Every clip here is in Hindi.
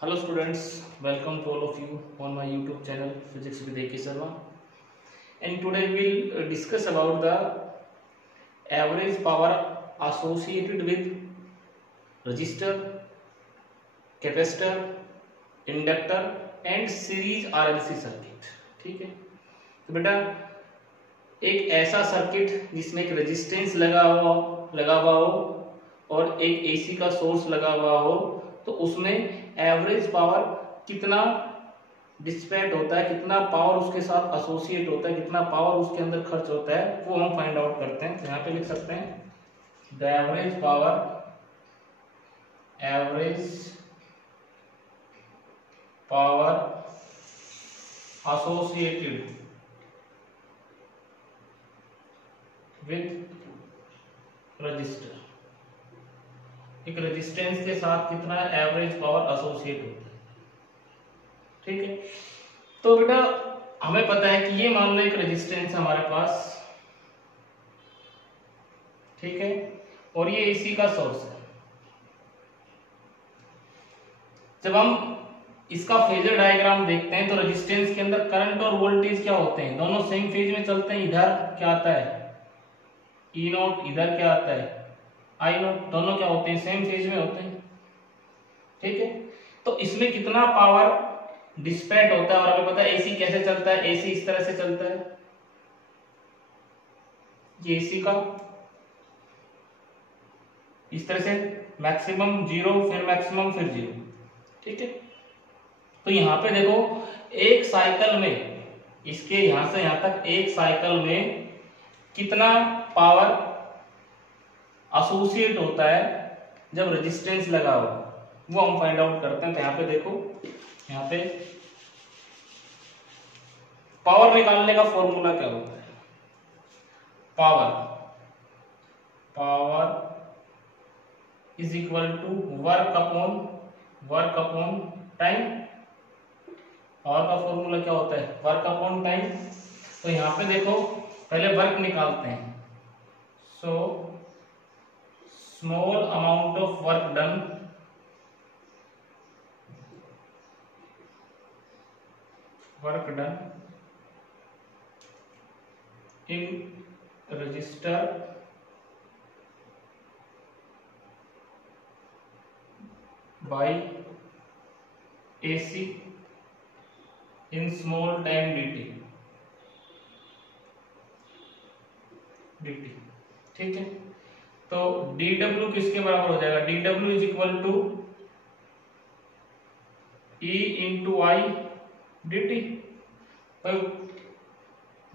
Hello students, welcome to all of you on my YouTube channel Physics with A.K. Sharma. And today we'll discuss about the average power associated with resistor, capacitor, inductor and series RLC circuit. ठीक है, तो बेटा एक ऐसा सर्किट जिसमें एक रेजिस्टेंस लगा हुआ हो और एक AC का सोर्स लगा हुआ हो, तो उसमें एवरेज पावर कितना डिस्पेट होता है, कितना पावर उसके साथ एसोसिएट होता है, कितना पावर उसके अंदर खर्च होता है, वो हम फाइंड आउट करते हैं. तो यहाँ पे लिख सकते हैं the average power associated with register. एक रेजिस्टेंस के साथ कितना एवरेज पावर एसोसिएट होता है. ठीक है, तो बेटा हमें पता है कि ये मान लो एक रेजिस्टेंस है हमारे पास, ठीक है, और ये एसी का सोर्स है. जब हम इसका फेजर डायग्राम देखते हैं तो रेजिस्टेंस के अंदर करंट और वोल्टेज क्या होते हैं, दोनों सेम फेज में चलते हैं. इधर क्या आता है ई नोट, इधर क्या आता है आई नोट, दोनों क्या होते हैं सेम फेज में होते हैं. ठीक है, तो इसमें कितना पावर डिस्पेट होता है. और हमें पता है एसी कैसे चलता है, एसी इस तरह से चलता है, ये एसी का इस तरह से मैक्सिमम जीरो, फिर मैक्सिमम, फिर जीरो. ठीक है, तो यहां पे देखो एक साइकिल में, इसके यहां से यहां तक एक साइकिल में कितना पावर एसोसिएट होता है जब रेजिस्टेंस लगा हो, वो हम फाइंड आउट करते हैं. तो यहाँ पे देखो, यहाँ पे पावर निकालने का फॉर्मूला क्या होता है. Power is equal to work upon time. Power का फॉर्मूला क्या होता है वर्क अपॉन टाइम. तो यहाँ पे देखो पहले वर्क निकालते हैं. सो small amount of work done in resistor by AC in small time dt. ठीक है, तो dw किसके बराबर हो जाएगा, dw is equal to E into I dt.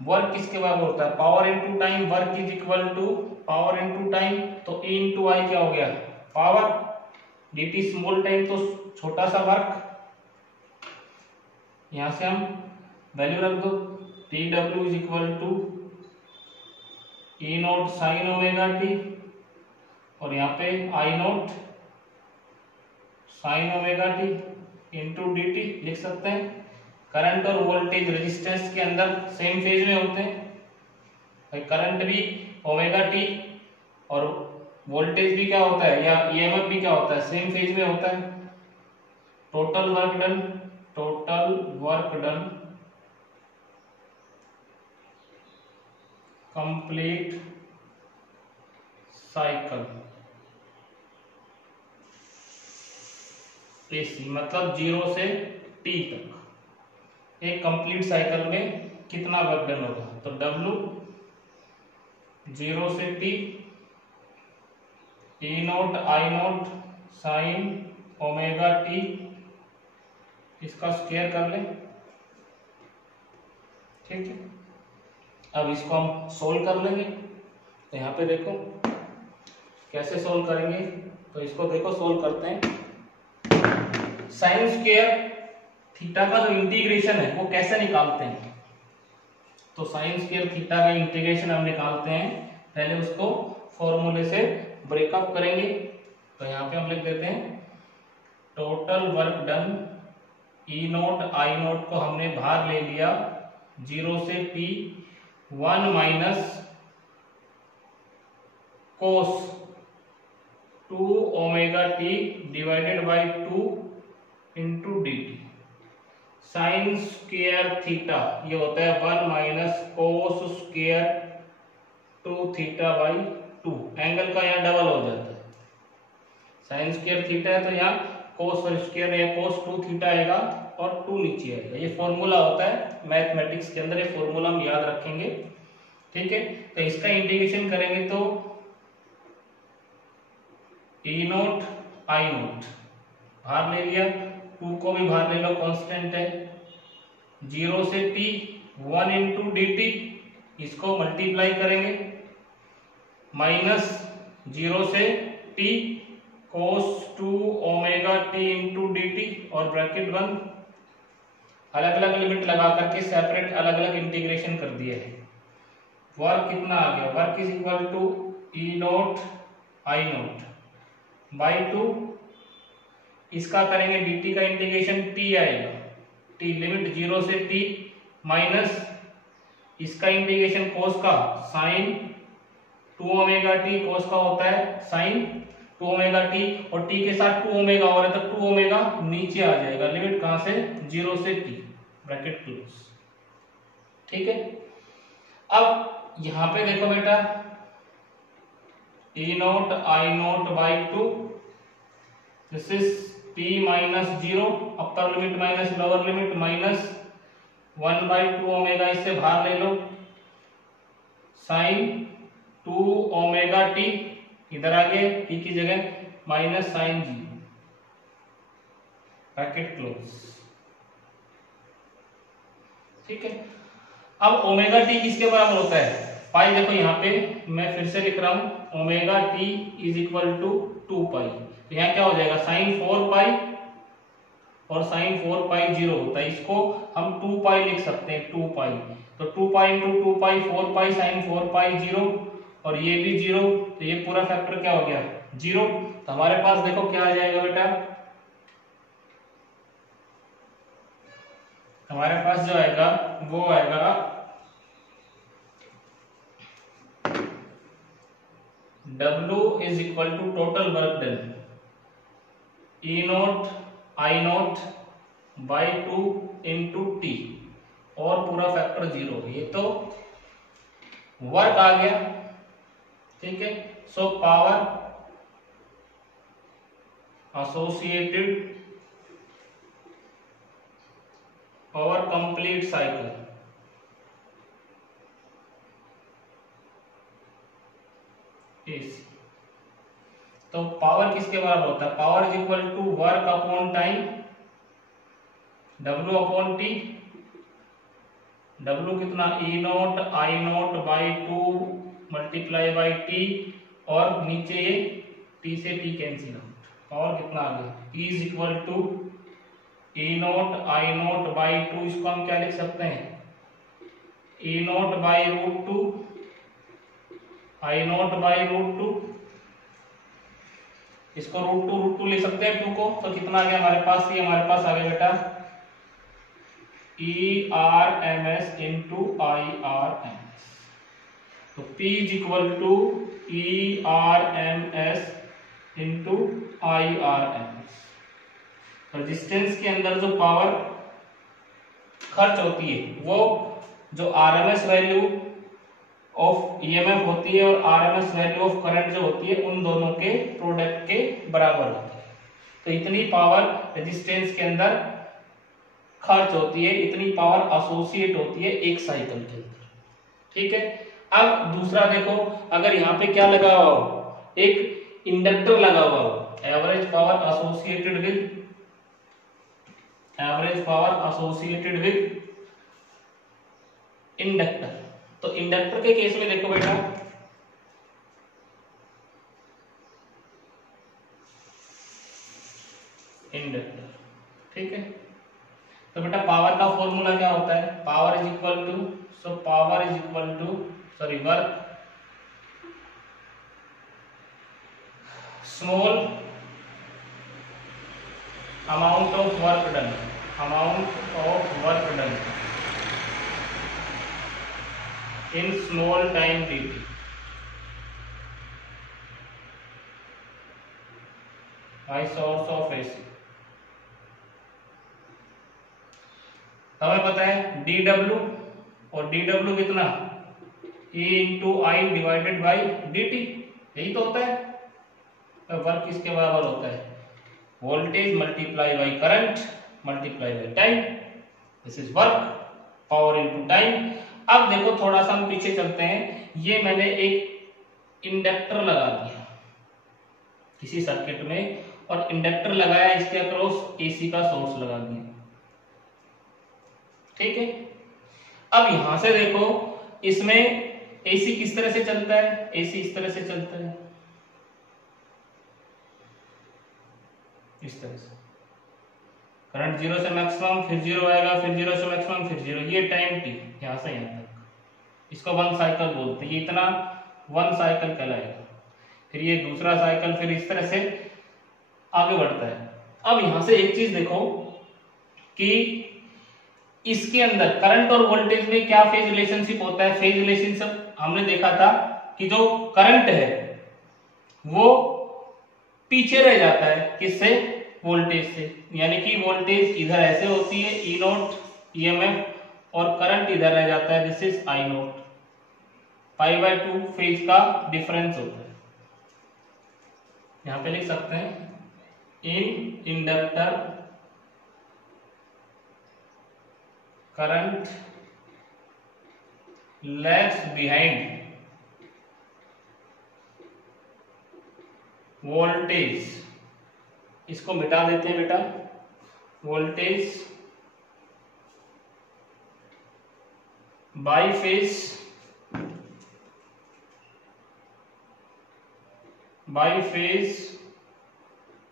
Work किसके बराबर होता है power into time. Work is equal to power into time, तो E इंटू आई क्या हो गया पावर, dt स्मॉल टाइम तो छोटा सा वर्क. यहां से हम वैल्यू रख दो, dw is equal to E note sine omega T, और यहाँ पे I note sine omega T into D T लिख सकते हैं. करंट और वोल्टेज रेजिस्टेंस के अंदर सेम फेज में होते हैं. करंट भी ओमेगा टी और वोल्टेज भी क्या होता है या ईएमएफ भी क्या होता है सेम फेज में होता है. Total work done complete cycle AC, मतलब 0 से t तक एक कंप्लीट साइकिल में कितना वर्क डन होगा. तो W 0 से t E note I note sine omega T, इसका स्क्वायर कर ले. ठीक है, अब इसको हम सोल्व कर लेंगे. तो यहाँ पे देखो कैसे सोल्व करेंगे, तो इसको देखो सोल्व करते हैं. साइन स्क्वायर थीटा का जो इंटीग्रेशन है वो कैसे निकालते हैं. तो साइन स्क्वायर थीटा का इंटीग्रेशन हम निकालते हैं, पहले उसको फॉर्मूले से ब्रेकअप करेंगे. तो यहाँ पे हम लिख देते हैं total work done E note I naught को हमने बाहर ले लिया 0 से t, 1 minus cos 2 omega T divided by 2 into D T. Sine square theta ये होता है 1 minus cos square 2 theta by 2। Angle का यहाँ डबल हो जाता है। साइन स्क्वायर थीटा है तो यहाँ कोस स्क्वायर या कोस 2 थीटा आएगा और 2 नीचे आएगा। ये फॉर्मूला होता है मैथमेटिक्स के अंदर, ये फॉर्मूला हम याद रखेंगे। ठीक है, तो इसका इंटीग्रेशन करेंगे तो ई नोट आई नोट बाहर ले लिया, 2 को भी बाहर ले लो, कांस्टेंट है। 0 से t 1 इंटू डी टी, इसको मल्टीप्लाई करेंगे, माइनस 0 से t cos 2 omega t into D T और ब्रैकेट बंद। अलग अलग लिमिट लगा करके सेपरेट अलग अलग इंटीग्रेशन कर दिए है। वर्क कितना आ गया, work is equal to E note I note by 2। इसका करेंगे dt का इंटीग्रेशन, t आएगा, t लिमिट 0 से t माइनस इसका इंटीग्रेशन कोस का साइन 2 ओमेगा t, कोस का होता है साइन 2 ओमेगा t और t के साथ 2 ओमेगा और है तो 2 ओमेगा नीचे आ जाएगा। लिमिट कहां से, 0 से t, ब्रैकेट क्लोज। ठीक है, अब यहां पे देखो बेटा, e note I note by 2, this is t minus 0, upper limit minus lower limit, minus 1 by 2 omega, इससे बाहर ले लो, साइन 2 ओमेगा t, इधर आ गए t की जगह माइनस साइन 0, ब्रैकेट क्लोज। ठीक है, अब ओमेगा टी किसके बराबर होता है, पाई। देखो यहाँ पे मैं फिर से लिख रहा हूं, omega T is equal to 2 pi. तो यहाँ क्या हो जाएगा, साइन 4 पाई और साइन 4 पाई 0 होता है, इसको हम 2 पाई लिख सकते हैं, 2 पाई। तो 2 पाई इंटू 2 पाई 4 पाई, साइन 4 पाई 0 और ये भी 0, तो ये पूरा फैक्टर क्या हो गया, 0। तो हमारे पास देखो क्या आ जाएगा बेटा, हमारे पास जो आएगा वो आएगा W is equal to total work done, E note I note by 2 into T और पूरा फैक्टर 0। ये तो वर्क आ गया। ठीक है, so power associated power complete cycle is, तो पावर किसके बराबर होता है, power is equal to work upon time, W upon T. W कितना, E note I note by 2 multiply by T और नीचे ये t से t कैंसिल आउट, पावर कितना आ गया, E is equal to E note I note by 2, इसको हम क्या लिख सकते हैं, E nought by root 2 I note by root 2, इसको रूट टू ले सकते हैं 2 को, तो कितना आ गया हमारे पास, ये हमारे पास आ गया बेटा E R M S into I R M S. तो P is equal to E R M S into I R M S. Resistance के अंदर जो पावर खर्च होती है वो जो आरएमएस वैल्यू ऑफ ईएमएफ होती है और आरएमएस वैल्यू ऑफ करंट जो होती है उन दोनों के प्रोडक्ट के बराबर होती है। तो इतनी पावर रेजिस्टेंस के अंदर खर्च होती है, इतनी पावर एसोसिएट होती है एक साइकिल के अंदर। ठीक है, अब दूसरा देखो, अगर यहाँ पे क्या लगा हुआ हो, एक इंडक्टर लगा हुआ हो, average power associated with inductor. तो इंडक्टर के केस में देखो बेटा, इंडक्टर, ठीक है, तो बेटा पावर का फॉर्मूला क्या होता है, power is equal to, so power is equal to work small amount of work done in small time dt by source of AC। तो हमें पता है डी डब्ल्यू, और डी डब्ल्यू कितना E into I divided by D T, यही तो होता है। तो वर्क किसके बराबर होता है, voltage multiply by current multiply by time, this is work, power into time. अब देखो थोड़ा सा हम पीछे चलते हैं, ये मैंने एक इंडक्टर लगा दिया किसी सर्किट में, और इंडक्टर लगाया, इसके अक्रॉस एसी का सोर्स लगा दिया, ठीक है। अब यहां से देखो इसमें एसी किस तरह से चलता है, एसी इस तरह से चलता है, इस तरह से करंट जीरो से मैक्सिमम, फिर जीरो आएगा, फिर जीरो से मैक्सिमम, फिर जीरो, ये टाइम टी यहां से यहां तक, इसको वन साइकिल बोलते हैं, ये इतना वन साइकिल कहलाएगा, फिर ये दूसरा साइकिल, फिर इस तरह से आगे बढ़ता है। अब यहां से एक चीज देखो कि इसके अंदर करंट और वोल्टेज में क्या फेज रिलेशनशिप होता है। फेज रिलेशनशिप हमने देखा था कि जो करंट है वो पीछे रह जाता है किससे, वोल्टेज से, यानी कि वोल्टेज इधर ऐसे होती है ई नोट ईएमएफ, और करंट इधर रह जाता है, this is I nought, pi by 2 phase का डिफरेंस होता है। यहां पे लिख सकते हैं in inductor current lags behind voltage, इसको मिटा देते हैं बेटा, voltage by phase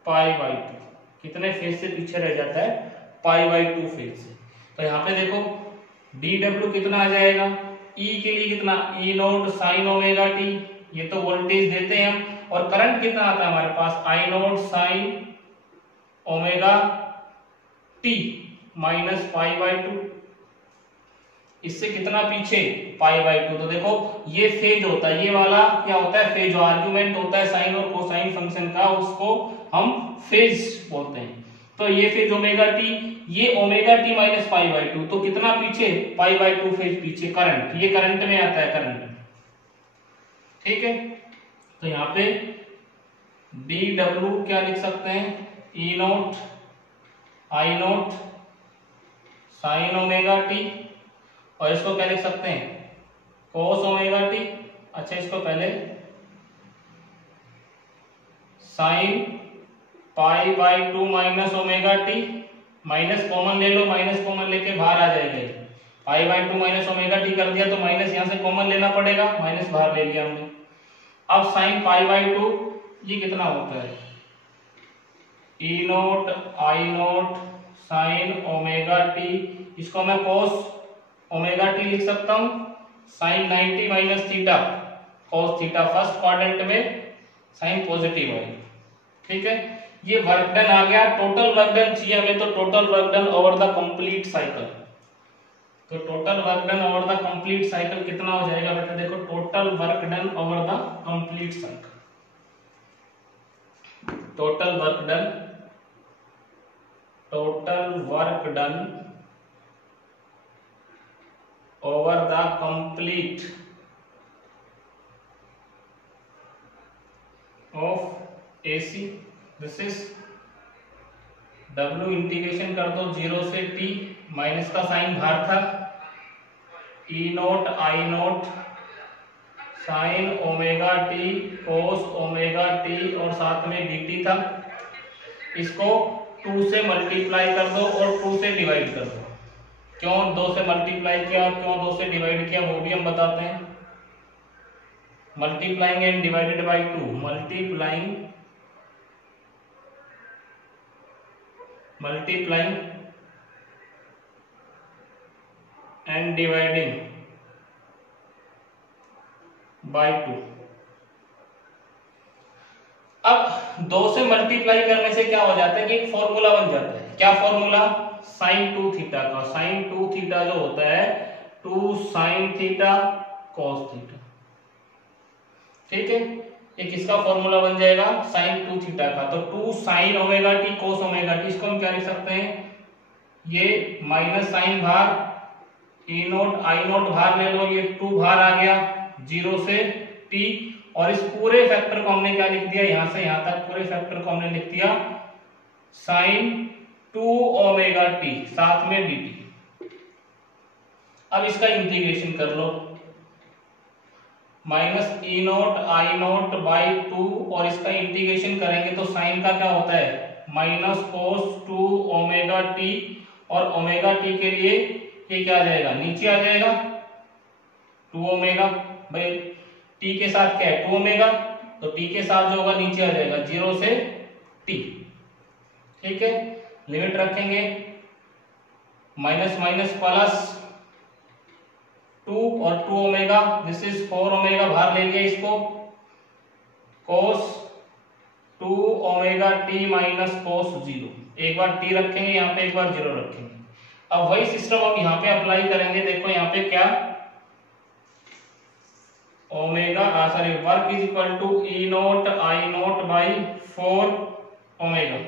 pi by 2, कितने फेज से पीछे रह जाता है, पाई बाई 2 फेज से। तो यहां पे देखो डी डब्ल्यू कितना आ जाएगा, ई के लिए कितना, E naught sine omega T, ये तो वोल्टेज देते हैं हम, और करंट कितना आता है हमारे पास, I note sine omega T minus pi by 2, इससे कितना पीछे, पाई बाई 2। तो देखो ये फेज होता है, ये वाला क्या होता है, फेज, जो आर्गुमेंट होता है साइन और कोसाइन फंक्शन का, उसको हम फेज बोलते हैं। तो ये फेज ओमेगा टी, ये omega T minus pi by 2, तो कितना पीछे, पाई बाई 2 फेज पीछे, करंट, ये करंट में आता है, करंट, ठीक है। तो यहाँ पे डी डब्ल्यू क्या लिख सकते हैं, E note I note sine omega T, और इसको क्या लिख सकते हैं, कोस ओमेगा टी। अच्छा इसको पहले sine pi by 2 minus omega T, minus common ले लो, माइनस कॉमन लेके बाहर आ जाएगा, पाई बाई 2 माइनस ओमेगा टी कर दिया तो माइनस यहां से कॉमन लेना पड़ेगा, माइनस बाहर ले लिया हमने। अब साइन पाई बाई 2 ये कितना होता है, E note I note sine omega T, इसको मैं कोस ओमेगा टी लिख सकता हूं, sine 90 minus theta cos theta, first quadrant में साइन पॉजिटिव है, ठीक है। ये वर्क डन आ गया, टोटल वर्क डन चाहिए हमें, तो total work done over the complete cycle, तो total work done over the complete cycle कितना हो जाएगा बेटा, देखो total work done over the complete cycle, total work done over the complete of AC, this is W, integration कर दो 0 से T, माइनस का साइन बाहर था, E note I note sine omega T cos omega T, और साथ में dt था, इसको 2 से मल्टीप्लाई कर दो और 2 से डिवाइड कर दो। क्यों 2 से मल्टीप्लाई किया और क्यों 2 से डिवाइड किया वो भी हम बताते हैं। Multiplying and divided by 2, multiplying and dividing by 2। अब 2 से मल्टीप्लाई करने से क्या हो जाता है कि एक फॉर्मूला बन जाता है, क्या फॉर्मूला, साइन 2 थीटा का, साइन 2 थीटा जो होता है 2 साइन थीटा कॉस थीटा, ठीक है। एक इसका फॉर्मूला बन जाएगा साइन 2 थीटा का, तो 2 sign omega T cos omega T, इसको हम क्या लिख सकते हैं, ये माइनस साइन बाहर, ई नोट आई नोट बाहर ले लो, ये 2 बाहर आ गया 0 से t, और इस पूरे फैक्टर को हमने क्या लिख दिया, यहां से यहां तक पूरे फैक्टर को हमने लिख दिया साइन 2 ओमेगा t साथ में dt। अब इसका इंटीग्रेशन कर लो, minus E note I note by 2, और इसका इंटीग्रेशन करेंगे तो साइन का क्या होता है माइनस कोस 2 ओमेगा टी, और ओमेगा टी के लिए ये क्या आ जाएगा, नीचे आ जाएगा 2 ओमेगा, भाई टी के साथ क्या है 2 ओमेगा, तो टी के साथ जो होगा नीचे आ जाएगा 0 से टी। ठीक है, लिमिट रखेंगे माइनस माइनस प्लस 2 और 2 ओमेगा, दिस इज 4 ओमेगा बाहर ले लिया इसको, कोस 2 ओमेगा टी माइनस कोस 0, एक बार टी रखेंगे यहाँ पे, एक बार 0 रखेंगे। अब वही सिस्टम हम यहाँ पे अप्लाई करेंगे, देखो यहाँ पे क्या omega sorry work is equal to E note I note by 4 omega,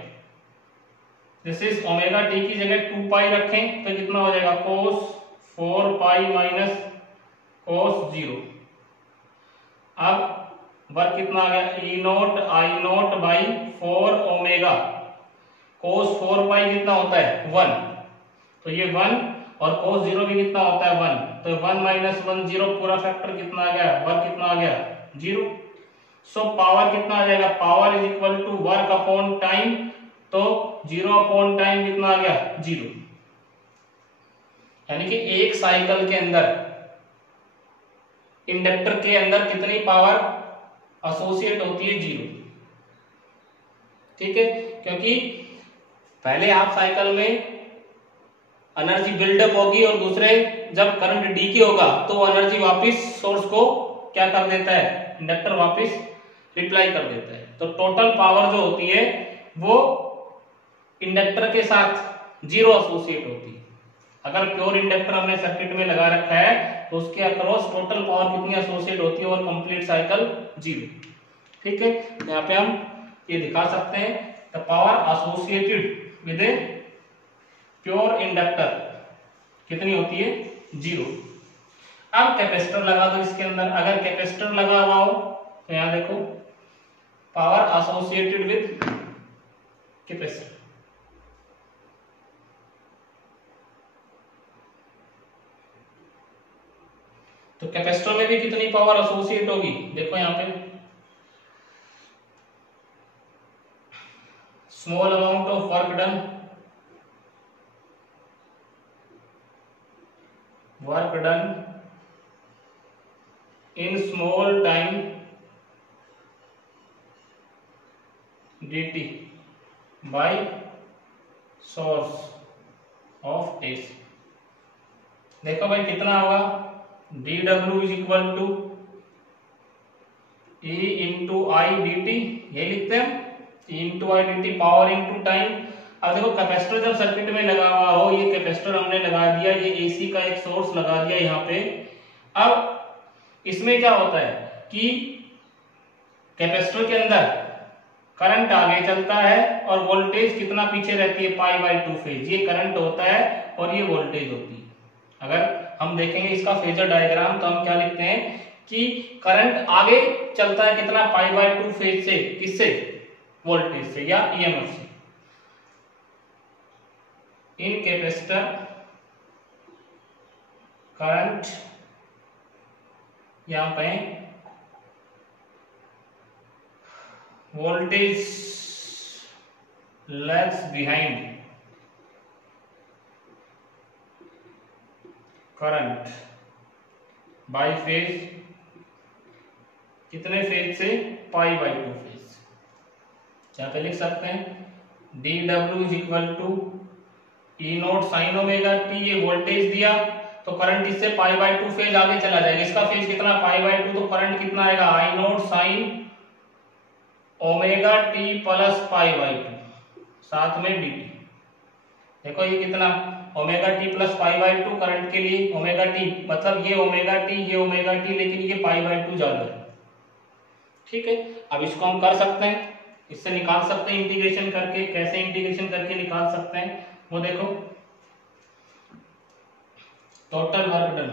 this is omega T की जगह 2 पाई रखें तो कितना हो जाएगा कोस 4 पाई माइनस कोस 0। अब वर्क कितना आ गया E note I note by 4 omega, cos 4 pi कितना होता है 1, तो ये 1, और कोस 0 भी कितना होता है 1, तो 1 माइनस 1 0, पूरा फैक्टर कितना आ गया, वर्क कितना आ गया 0। सो पावर कितना आ जाएगा, power is equal to work upon time, तो 0 अपॉन टाइम कितना आ गया 0, यानी कि एक साइकिल के अंदर इंडक्टर के अंदर कितनी पावर एसोसिएट होती है 0। ठीक है, क्योंकि पहले हाफ साइकिल में एनर्जी बिल्डअप होगी, और दूसरे जब करंट डी के होगा तो एनर्जी वापस सोर्स को क्या कर देता है, इंडक्टर वापस रिप्लाई कर देता है। तो टोटल पावर जो होती है वो इंडक्टर के साथ 0 एसोसिएट होती है। अगर प्योर इंडक्टर हमने सर्किट में लगा रखा है तो उसके अक्रॉस टोटल पावर कितनी एसोसिएट होती है, और कंप्लीट साइकिल 0। ठीक है, यहाँ पे हम ये दिखा सकते हैं the power associated with a pure inductor कितनी होती है 0। अब कैपेसिटर लगा दो इसके अंदर, अगर कैपेसिटर लगा हुआ हो तो यहां देखो पावर एसोसिएटेड विद कैपेसिटर, तो कैपेसिटर में भी कितनी पावर एसोसिएट होगी, देखो यहां पे small amount of work done, work done in small time dt by source of AC। देखो भाई कितना होगा, dw is equal to E into I D T, ये लिखते हैं E into I D T, power into time. अब देखो कैपेसिटर जब सर्किट में लगा हुआ हो, ये कैपेसिटर हमने लगा दिया, ये एसी का एक सोर्स लगा दिया यहाँ पे। अब इसमें क्या होता है कि कैपेसिटर के अंदर करंट आगे चलता है और वोल्टेज कितना पीछे रहती है, पाई बाई 2 फेज, ये करंट होता है और ये वोल्टेज होती है। अगर हम देखेंगे इसका फेजर डायग्राम तो हम क्या लिखते हैं कि करंट आगे चलता है कितना, पाई बाई 2 फेज से, किससे, वोल्टेज से या ईएमएफ से। इन कैपेसिटर करंट यहां पे voltage lags behind current by phase, कितने फेज से, पाई बाई 2 फेज। यहां पे लिख सकते हैं D W is equal to E naught sine omega T, ये वोल्टेज दिया तो करंट इससे पाई बाई 2 फेज आगे चला जाएगा, इसका फेज कितना, पाई बाई 2, तो करंट कितना आएगा, I note sine omega T plus pi by 2 साथ में डी टी। देखो ये कितना, omega T plus pi by 2 current के लिए, ओमेगा टी मतलब ये ओमेगा टी, ये ओमेगा टी, लेकिन ये पाई बाई 2 ज्यादा है। ठीक है, अब इसको हम कर सकते हैं, इससे निकाल सकते हैं इंटीग्रेशन करके। कैसे इंटीग्रेशन करके निकाल सकते हैं वो देखो, total work done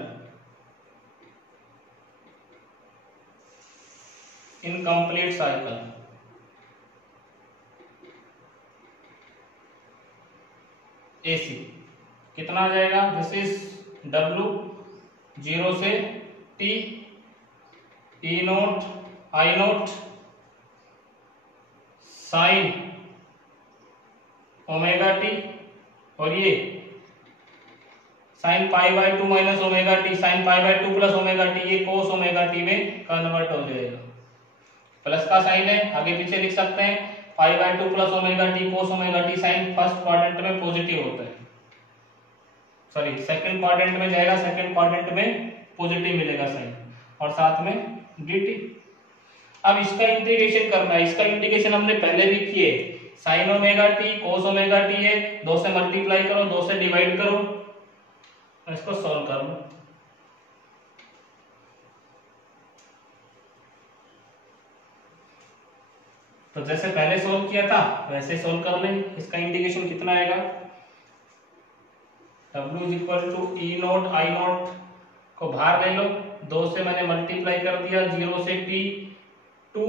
in complete cycle AC कितना आ जाएगा? दिस इज W 0 से T E nought I note sine omega T, और ये sine pi by 2 minus omega T, sine pi by 2 plus omega T, ये कोस ओमेगा टी में कन्वर्ट हो जाएगा। प्लस का साइन है, आगे पीछे लिख सकते हैं, pi by 2 plus omega T cos omega T, sine first quadrant में पॉजिटिव होता है, सॉरी सेकंड क्वाड्रेंट में जाएगा, सेकंड क्वाड्रेंट में पॉजिटिव मिलेगा साइन, और साथ में dt। अब इसका इंटीग्रेशन करना है, इसका इंटीग्रेशन हमने पहले भी किए, sign omega T cos omega T है, 2 से मल्टीप्लाई करो, 2 से डिवाइड करो, इसको सॉल्व कर लो। तो जैसे पहले सॉल्व किया था वैसे सॉल्व कर लें। इसका इंटीग्रेशन कितना आएगा? W is equal to E note I naught को बाहर ले लो, 2 से मैंने मल्टीप्लाई कर दिया, 0 से t 2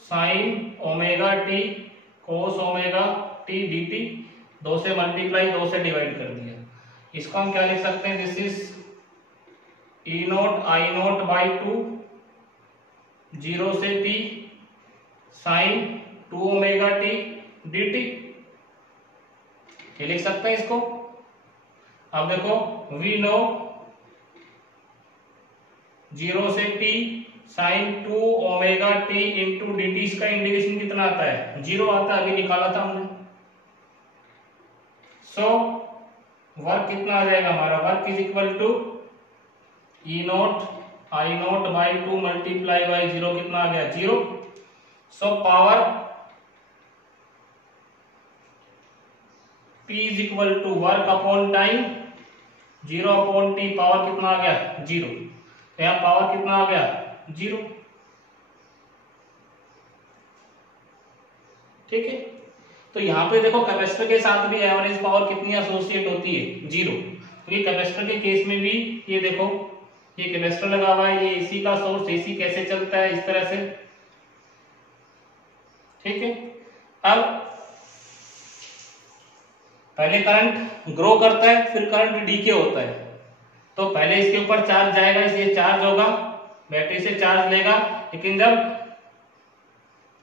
sign omega T cos omega T dt, 2 से मल्टीप्लाई 2 से डिवाइड कर दिया। इसको हम क्या लिख सकते हैं? This is E note I note by 2 0 से t sine 2 omega T dt, ये लिख सकते हैं इसको। अब देखो वी नो 0 से t sine 2 omega T into dt, इसका इंटीग्रेशन कितना आता है? 0 आता है, अभी निकाला था हमने। सो वर्क कितना आ जाएगा हमारा? Work is equal to E note I note by 2 multiply by 0, कितना आ गया? 0। So power P is equal to work upon time 0 upon t, power कितना आ गया? 0। तो यहाँ पावर कितना आ गया? 0। ठीक है, तो यहाँ पे देखो कैपेसिटर के साथ भी एवरेज पावर कितनी एसोसिएट होती है? 0। तो ये कैपेसिटर के केस में भी ये देखो, ये कैपेसिटर लगा हुआ है, ये एसी का सोर्स, एसी कैसे चलता है? इस तरह से। ठीक है, अब पहले करंट ग्रो करता है, फिर करंट डीके होता है। तो पहले इसके ऊपर चार्ज जाएगा, इसलिए चार्ज होगा, बैटरी से चार्ज लेगा, लेकिन जब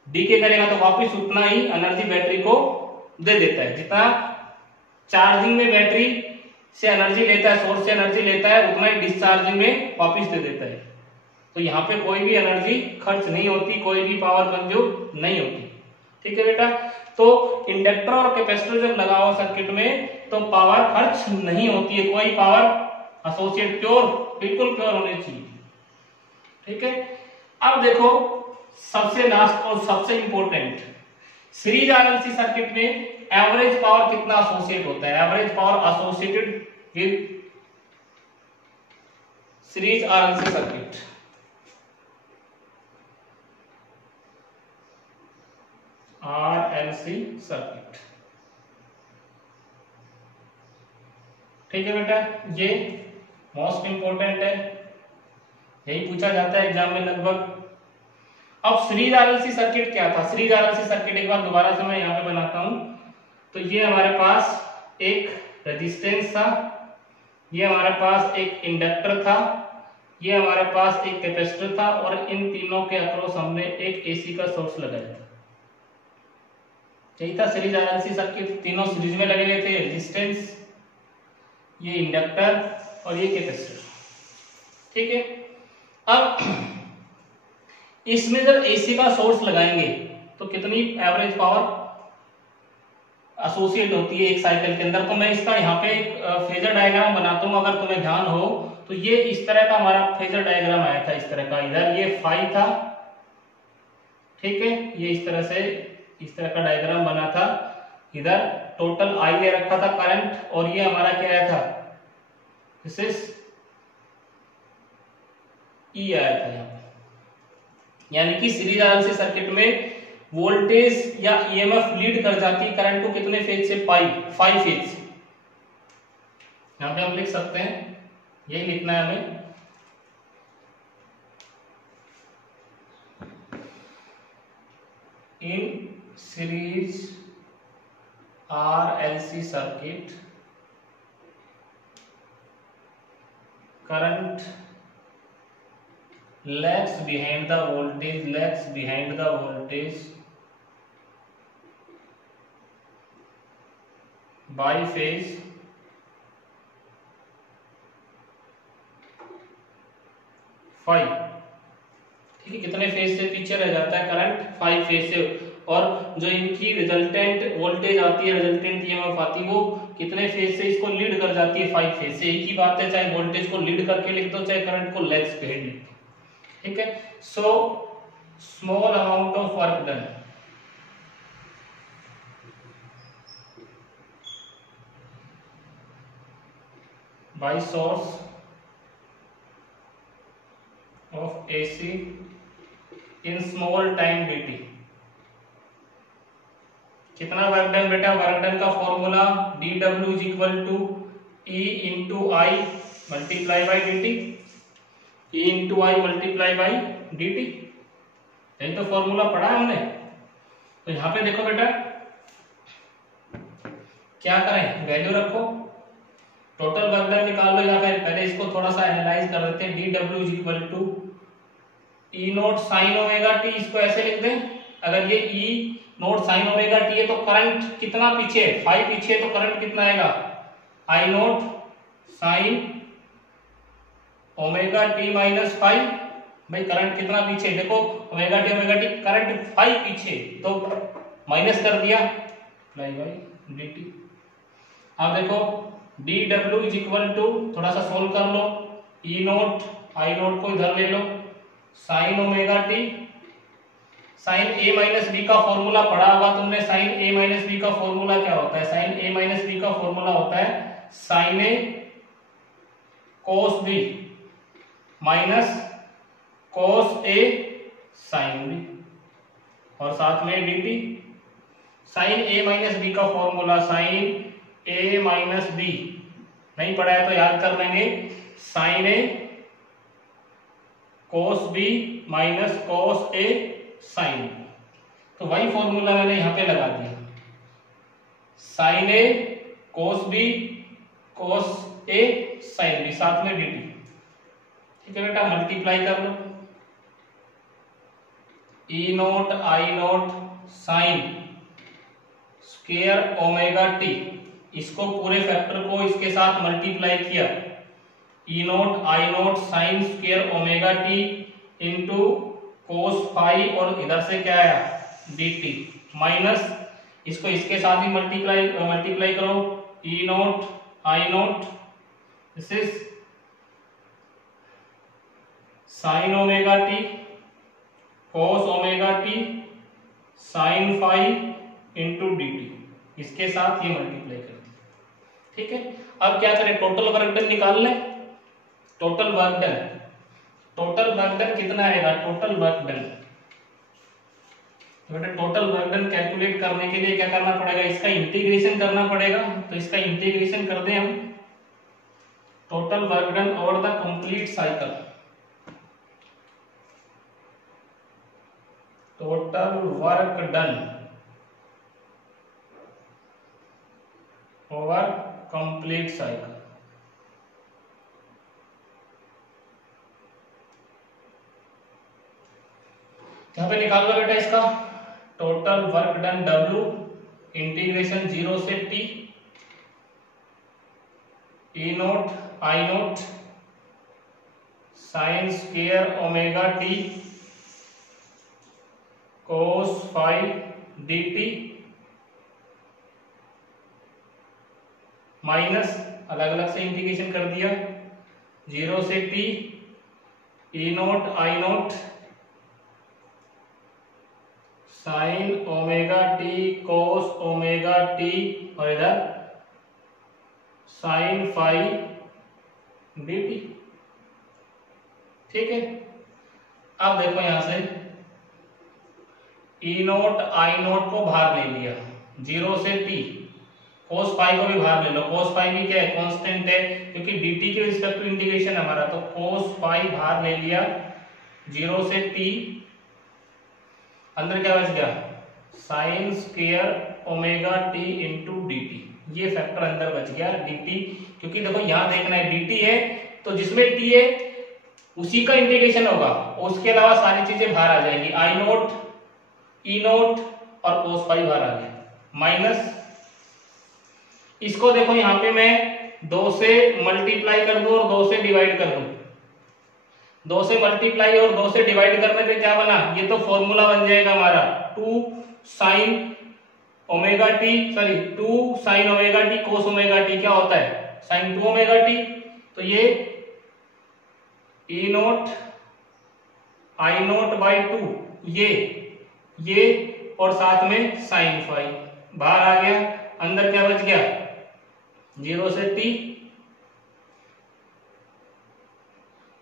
डीके करेगा तो वापस उतना ही एनर्जी बैटरी को दे देता है। जितना चार्जिंग में बैटरी से एनर्जी लेता है, सोर्स से एनर्जी लेता है, उतना ही डिस्चार्जिंग में वापस दे देता है। तो यहाँ पे कोई भी एनर्जी खर्च नहीं होती, कोई भी पावर कंज्यूम नहीं होती। ठीक है बेटा, तो इंडक्टर और कैपेसिटर जब लगा हो सर्किट में तो पावर खर्च नहीं होती है, कोई पावर एसोसिएट प्योर, बिल्कुल प्योर होनी चाहिए। ठीक है, अब देखो सबसे लास्ट और सबसे इंपॉर्टेंट, सीरीज आरएलसी सर्किट में एवरेज पावर कितना एसोसिएट होता है? Average power associated with series RLC circuit, RLC circuit. ठीक है बेटा, ये मोस्ट इंपॉर्टेंट है, यही पूछा जाता है एग्जाम में लगभग। अब सीरीज आरएलसी सर्किट क्या था? सीरीज आरएलसी सर्किट एक बार दोबारा से मैं यहाँ पे बनाता हूं। तो ये हमारे पास एक रेजिस्टेंस था, ये हमारे पास एक इंडक्टर था, ये हमारे पास एक कैपेसिटर था, और इन तीनों के अक्रॉस हमने एक एसी का सोर्स लगाया था। यही था सीरीज आरएलसी सर्किट, तीनों सीरीज में लगे हुए थे, रेजिस्टेंस, ये इंडक्टर और ये कैपेसिटर। ठीक है, अब इसमें जब एसी का सोर्स लगाएंगे तो कितनी एवरेज पावर एसोसिएट होती है एक साइकिल के अंदर? तो मैं इसका यहाँ पे एक फेजर डायग्राम बनाता हूँ, अगर तुम्हें ध्यान हो तो ये इस तरह का हमारा फेजर डायग्राम आया था, इस तरह का। इधर ये फाई था, ठीक है, ये इस तरह से इस तरह का डायग्राम बना था। इधर टोटल आई ले रखा था करंट, और ये हमारा क्या आया था? दिस इज ई आया था यहाँ पे। यानी कि सीरीज आरएलसी सर्किट में वोल्टेज या ईएमएफ लीड कर जाती है करंट को कितने फेज से? 5 फेज से। यहाँ पे हम लिख सकते हैं यही लिखना है हमें। In series RLC circuit, current lags behind the voltage by phase five. ठीक है, कितने फेज से पीछे रह जाता है करंट? 5 फेज से। और जो इनकी रिजल्टेंट वोल्टेज आती है, रिजल्टेंट ईएमएफ आती है, वो कितने फेज से इसको लीड कर जाती है? 5 फेज से। एक ही बात है, चाहे वोल्टेज को लीड करके लिख दो, चाहे करंट को लैग्स बिहाइंड लिख दो। ठीक है, so small amount of work done by source of AC in small time dt। कितना वर्क डन बेटा? वर्क डन का formula dW is equal to E into I multiply by D T. E into I multiply by D T, यही तो फॉर्मूला पढ़ा है हमने। तो यहां पे देखो बेटा, क्या करें? वैल्यू रखो, टोटल वर्क डन निकाल लो, या फिर पहले इसको थोड़ा सा एनालाइज कर देते हैं। dW is equal to E note sine omega T. इसको ऐसे लिख दें, अगर ये E note sine omega T है तो करंट कितना पीछे है? 5 पीछे है, तो करंट कितना आएगा? I note sine omega T minus 5। भाई करंट कितना पीछे? देखो ओमेगा टी करंट 5 पीछे, तो माइनस कर दिया अप्लाई बाई डी टी। अब देखो dW इज इक्वल टू, थोड़ा सा सोल्व कर लो, E नोट I नोट को इधर ले लो, sine omega T. Sine A minus B का फॉर्मूला पढ़ा होगा तुमने। साइन A माइनस बी का फॉर्मूला क्या होता है? साइन A माइनस बी का फॉर्मूला होता है sine A cos B minus cos A sine B, और साथ में dt। Sine A minus B का formula sine A minus B, नहीं पढ़ा है तो याद कर लेंगे, sine A cos B minus cos A sine. तो वही फॉर्मूला मैंने यहां पे लगा दिया, sine A cos B cos A sine B, साथ में dt। ठीक है बेटा, मल्टीप्लाई कर लो, E note I note sine square omega T. इसको पूरे फैक्टर को इसके साथ मल्टीप्लाई किया, E note I note sine square omega T into cos phi, और इधर से क्या आया? dt माइनस, इसको इसके साथ ही मल्टीप्लाई करो, E note I naught, this is sine omega T cos omega T sine phi into dt, इसके साथ ये मल्टीप्लाई कर दिया। ठीक है, अब क्या करें? टोटल वर्क डन निकाल लें। टोटल वर्क डन कितना आएगा? टोटल वर्क डन, तो बेटा टोटल वर्क डन कैलकुलेट करने के लिए क्या करना पड़ेगा? इसका इंटीग्रेशन करना पड़ेगा। तो इसका इंटीग्रेशन कर दें हम, total work done over the complete cycle, total work done over complete cycle. यहां पे निकाल लो बेटा इसका total work done W integration 0 से T E note I note sine square omega T cos phi dt minus, अलग अलग से इंटीग्रेशन कर दिया, 0 से T E note I note sine omega T cos omega T, और इधर साइन फाई dt। ठीक है, अब देखो यहां से E नोट आई नोट को बाहर ले लिया, 0 से T cos फाई को भी बाहर ले लो, cos फाई भी क्या है, कांस्टेंट है क्योंकि dt के रिस्पेक्ट टू इंटीग्रेशन हमारा, तो cos फाई बाहर ले लिया 0 से t, अंदर क्या बच गया sin square omega t into dt, ये फैक्टर अंदर बच गया dt, क्योंकि देखो यहां देखना है dt है तो जिसमें t है उसी का इंटीग्रेशन होगा, उसके अलावा सारी चीजें बाहर आ जाएंगी, आई नोट ई नोट और cos फाई बाहर आ गया, माइनस इसको देखो यहां पे मैं 2 से मल्टीप्लाई कर दूं और 2 से डिवाइड कर दूं, 2 से मल्टीप्लाई और 2 से डिवाइड करने पे क्या बना, ये तो फॉर्मूला बन जाएगा हमारा 2 sin omega T, sorry 2 sin omega T cos omega T क्या होता है sin 2 ओमेगा टी, तो ये ई नोट आई नोट बाई 2, ये और साथ में sin फाई बाहर आ गया, अंदर क्या बच गया 0 से t,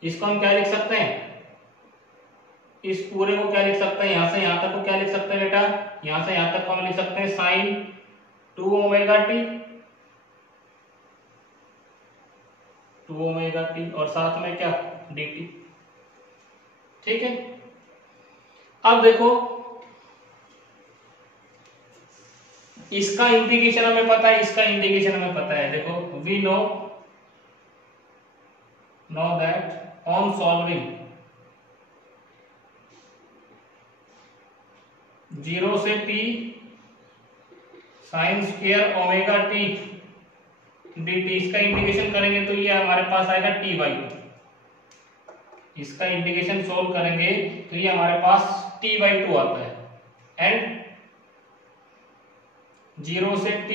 इसको हम क्या लिख सकते हैं, इस पूरे को क्या लिख सकते हैं, यहां से यहां तक को क्या लिख सकते हैं बेटा, यहां से यहां तक को हम लिख सकते हैं sin 2 omega T, 2 omega T और साथ में क्या dt, ठीक है। अब देखो इसका इंटीग्रेशन हमें पता है, इसका इंटीग्रेशन हमें पता है, देखो we know that on solving 0 से t sin square omega t dt, इसका इंटीग्रेशन करेंगे तो ये हमारे पास आएगा t बाई 2, इसका इंटीग्रेशन सोल्व करेंगे तो ये हमारे पास t बाई 2 आता है, एंड 0 से t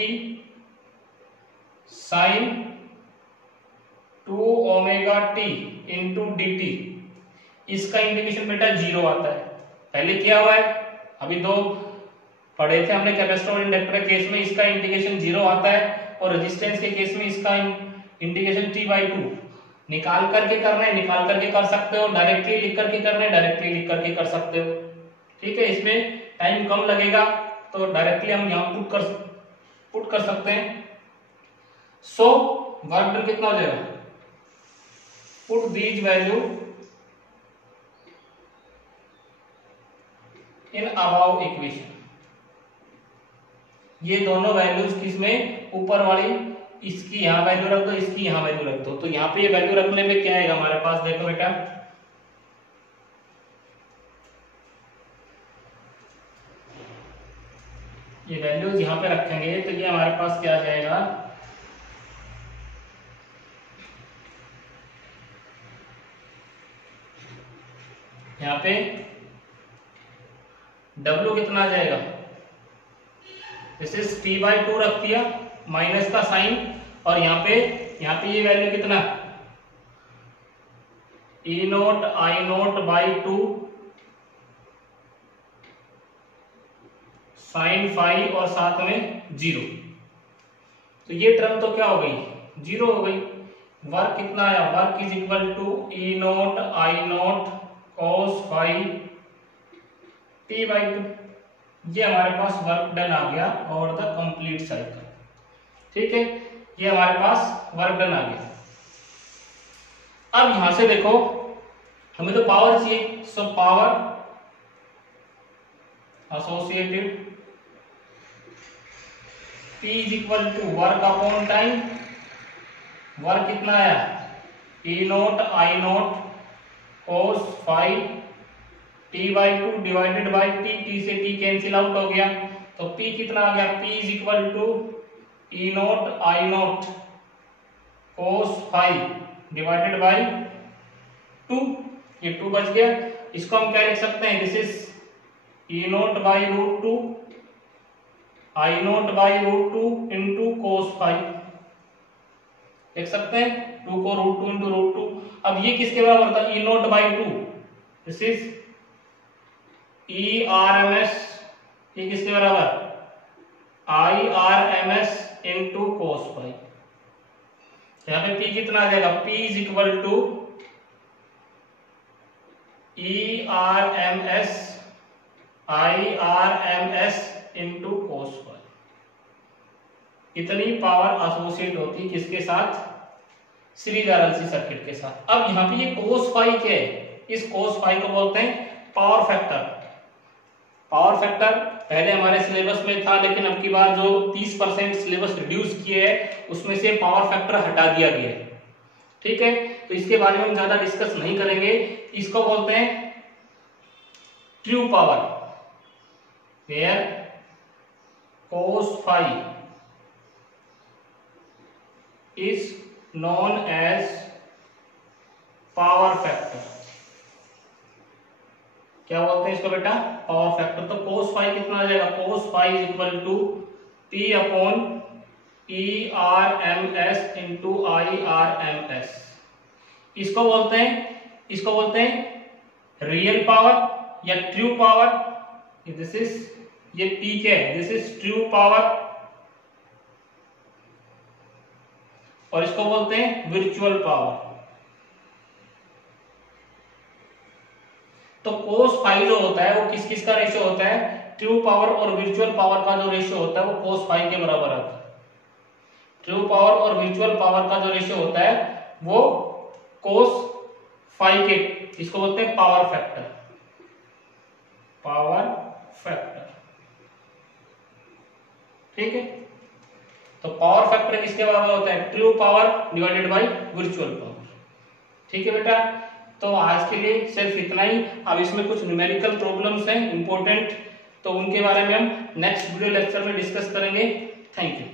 sin 2 omega t into dt, इसका इंटीग्रेशन बेटा 0 आता है, पहले क्या हुआ है अभी दो पढ़े थे हमने कैपेसिटर और इंडक्टर के केस में इसका इंटीग्रेशन 0 आता है और रेजिस्टेंस के केस में इसका इंटीग्रेशन t बाई 2, निकाल करके करना है निकाल करके कर सकते हो, डायरेक्टली लिख करके करना है डायरेक्टली लिख करके कर सकते हो, ठीक है। इसमें टाइम कम लगेगा तो डायरेक्टली हम यहाँ पुट कर सकते हैं। सो वर्क डन कितना हो जाएगा, put these value in above equation, ये दोनों वैल्यूज किसमें, ऊपर वाली इसकी यहां वैल्यू रख दो, इसकी यहां वैल्यू रख दो, तो यहां पे ये वैल्यू रखने पे क्या आएगा हमारे पास, देखो बेटा ये वैल्यूज यहां पे रखेंगे तो ये हमारे पास क्या आ जाएगा, यहाँ पे W कितना आ जाएगा, दिस इज t बाई 2 रख दिया, माइनस का साइन, और यहाँ पे ये वैल्यू कितना e note I note by 2 sine phi और साथ में 0, तो ये टर्म तो क्या हो गई 0 हो गई, वर्क कितना आया, work is equal to e note I naught cos phi t by 2, ये हमारे पास वर्क डन आ गया और द कंप्लीट साइकिल, ठीक है, ये हमारे पास वर्क डन आ गया। अब यहां से देखो हमें तो पावर चाहिए, so power associated P is equal to work upon time, work कितना आया e note I naught cos phi t by 2 divided by t से t कैंसिल आउट हो गया, तो p कितना आ गया, p is equal to e note I naught cos phi divided by 2, ये 2 बच गया, इसको हम क्या लिख सकते हैं, this is e naught by root 2 I note by root 2 into cos phi, लिख सकते हैं 2 को रूट 2 इंटू रूट 2, अब ये किसके बराबर था, e naught by 2, this is ERMS, ये किसके बराबर IRMS इंटू cos फाई, यहाँ पे P कितना आ जाएगा, P is equal to ERMS IRMS into cos phi, इतनी पावर एसोसिएट होती है किसके साथ, सीरीज आरएलसी सर्किट के साथ। अब यहाँ पे ये cos फाई क्या है, इस cos फाई को बोलते हैं पावर फैक्टर। पावर फैक्टर पहले हमारे सिलेबस में था, लेकिन अब की बार जो 30% सिलेबस रिड्यूस किए है उसमें से पावर फैक्टर हटा दिया गया है, ठीक है। तो इसके बारे में हम ज्यादा डिस्कस नहीं करेंगे। इसको बोलते हैं true power, where cos phi is known as power factor. क्या बोलते हैं इसको बेटा, पावर फैक्टर। तो cos फाई कितना आ जाएगा, cos phi is equal to P upon E R M S into I R M S. इसको बोलते हैं रियल पावर या ट्रू पावर। दिस इज, ये P क्या है, दिस इज ट्रू पावर, और इसको बोलते हैं वर्चुअल पावर। तो cos फाई जो होता है वो किस किस का रेशियो होता है, ट्रू पावर और वर्चुअल पावर का जो रेशियो होता है वो cos फाई के बराबर आता है। ट्रू पावर और वर्चुअल पावर का जो रेशियो होता है वो cos फाई के, इसको बोलते हैं पावर फैक्टर। पावर फैक्टर, ठीक है। तो पावर फैक्टर किसके बराबर होता है, true power divided by virtual power, ठीक है बेटा। तो आज के लिए सिर्फ इतना ही। अब इसमें कुछ न्यूमेरिकल प्रॉब्लम्स हैं इंपॉर्टेंट, तो उनके बारे में हम नेक्स्ट वीडियो लेक्चर में डिस्कस करेंगे। Thank you.